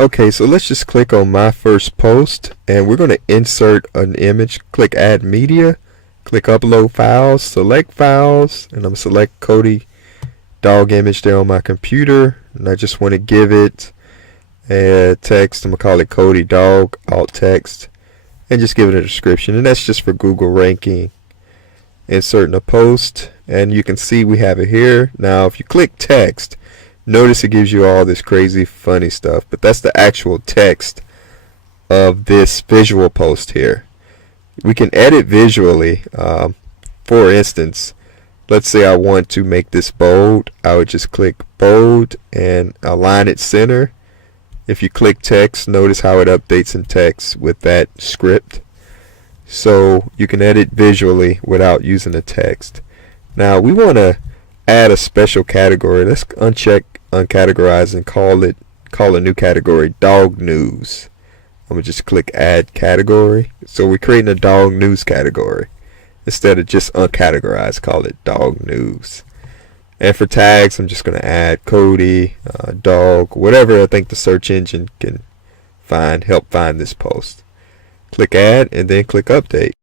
Okay, so let's just click on my first post and we're going to insert an image. Click add media, click upload files, select files, and I'm select Cody dog image there on my computer, and I just want to give it a text. I'm gonna call it Cody dog alt text and just give it a description, and that's just for Google ranking. Inserting a post, and you can see we have it here. Now if you click text, notice it gives you all this crazy funny stuff, but that's the actual text of this visual post here. We can edit visually. For instance, let's say I want to make this bold. I would just click bold and align it center. If you click text, notice how it updates in text with that script. So you can edit visually without using the text. Now we want to add a special category. Let's uncheck uncategorize and call a new category dog news. I'm gonna just click add category. So we're creating a dog news category. Instead of just uncategorized, call it dog news. And for tags, I'm just going to add Cody, dog, whatever I think the search engine can help find this post. Click add and then click update.